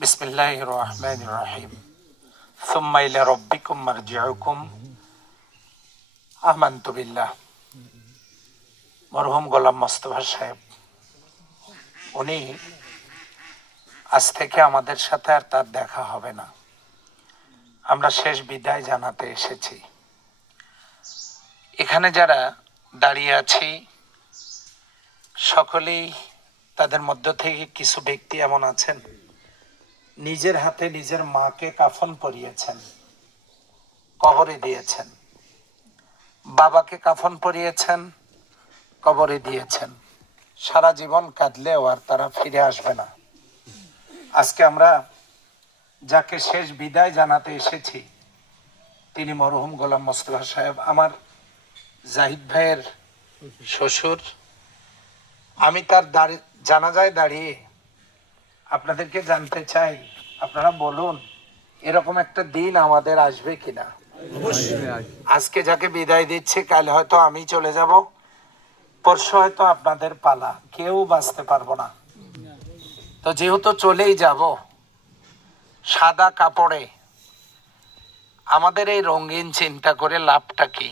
বিসমিল্লাহ রহমান রাহিম সুম্মাইলা রব্বিকুম মারজিউকুম আহমান্তুবিল্লাহ মরহুম গোলাম মোস্তফা সাহেব, উনি আজ থেকে আমাদের সাথে আর তার দেখা হবে না। আমরা শেষ বিদায় জানাতে এসেছি। এখানে যারা দাঁড়িয়ে আছি, সকলেই তাদের মধ্য থেকে কিছু ব্যক্তি এমন আছেন নিজের হাতে নিজের মাকে কাফন পরিয়েছেন, কবরে দিয়েছেন। বাবাকে কাফন পরিয়েছেন, কবরে দিয়েছেন। সারা জীবন কাঁদলেও আর তারা ফিরে আসবে না। আজকে আমরা যাকে শেষ বিদায় জানাতে এসেছি, তিনি মরহুম গোলাম মোস্তফা সাহেব, আমার জাহিদ ভাইয়ের শ্বশুর। আমি তার দাঁড়ি জানাজায় দাঁড়িয়ে আপনাদেরকে জানতে চাই আপনারা বলুন এরকম একটা দিন আমাদের আসবে কিনা? আজকে যাকে বিদায় দিচ্ছে কাল হয়তো আমি চলে যাব পরশু হয়তো আপনাদের পালা কেউ বাঁচতে পারব না। তো যেহেতু চলেই যাব সাদা কাপড়ে আমাদের এই রঙিন চিন্তা করে লাভটা কি?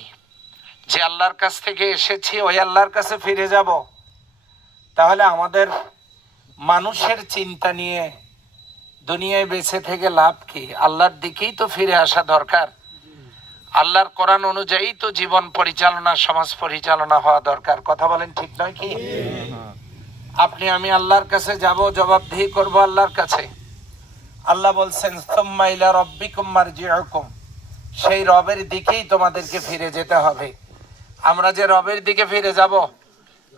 যে আল্লাহর কাছ থেকে এসেছি ওই আল্লাহর কাছে ফিরে যাব তাহলে আমাদের মানুষের চিন্তা নিয়ে দুনিয়ায় বেঁচে থেকে লাভ কি? আল্লাহর দিকেই তো ফিরে আসা দরকার। আল্লাহর কোরআন অনুযায়ী তো জীবন পরিচালনা, সমাজ পরিচালনা হওয়া দরকার। কথা বলেন ঠিক নয় কি? আপনি, আমি আল্লাহর কাছে যাব, জবাবদিহি করব আল্লাহর কাছে। আল্লাহ বলছেন, সুম্মা ইলা রাব্বিকুম মারজিউকুম। সেই রবের দিকেই তোমাদেরকে ফিরে যেতে হবে। আমরা যে রবের দিকে ফিরে যাব,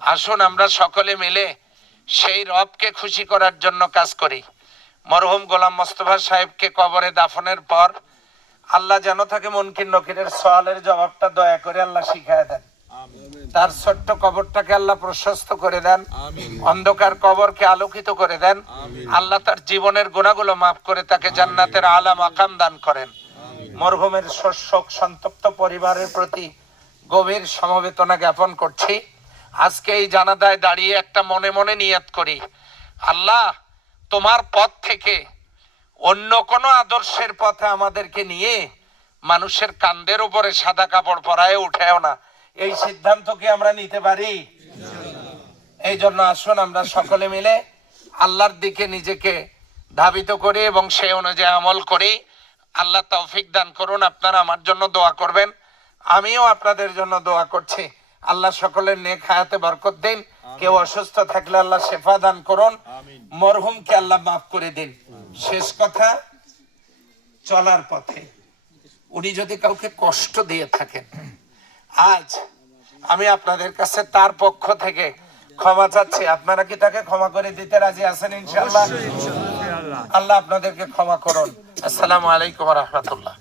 আসুন আমরা সকলে মিলে সেই রবকে খুশি করার জন্য কাজ করি। মরহুম গোলাম মোস্তফা সাহেবকে কবরে দাফনের পর আল্লাহ যেন তাকে মনকির নকিরের সওয়ালের জবাবটা দয়া করে আল্লাহ শিখায় দেন। তার ছোট্ট কবরটাকে আল্লাহ প্রশস্ত করে দেন। অন্ধকার কবরকে আলোকিত করে দেন। আল্লাহ তার জীবনের গুণাগুলো মাফ করে তাকে জান্নাতের আলা মাকাম দান করেন। মরহুমের শোক সন্তপ্ত পরিবারের প্রতি গভীর সমবেদনা জ্ঞাপন করছি। আজকে এই জানাদায় দাঁড়িয়ে একটা মনে মনে নিয়াত করি। আল্লাহ, তোমার পথ থেকে অন্য কোনো আদর্শের পথে আমাদেরকে নিয়ে মানুষের কান্দের উপরে সাদা কাপড় পরায় উঠেও না। এই সিদ্ধান্ত কি আমরা নিতে পারি? এই জন্য আসুন আমরা সকলে মিলে আল্লাহর দিকে নিজেকে ধাবিত করি এবং সে অনুযায়ী আমল করি। আল্লাহ তৌফিক দান করুন, আপনারা আমার জন্য দোয়া করবেন। আমিও আপনাদের জন্য দোয়া করছি। আল্লাহ সকলের নেক হায়াতে বরকত দিন। কেউ অসুস্থ থাকলে আল্লাহ শেফা দান করুন। মরহুমকে আল্লাহ মাফ করে দিন। শেষ কথা চলার পথে। উনি যদি কাউকে কষ্ট দিয়ে থাকেন আজ আমি আপনাদের কাছে তার পক্ষ থেকে ক্ষমা চাচ্ছি। আপনারা কি তাকে ক্ষমা করে দিতে রাজি আছেন ইনশাআল্লাহ? আল্লাহ আপনাদেরকে ক্ষমা করুন। আসসালামু আলাইকুম রহমতুল্লাহ।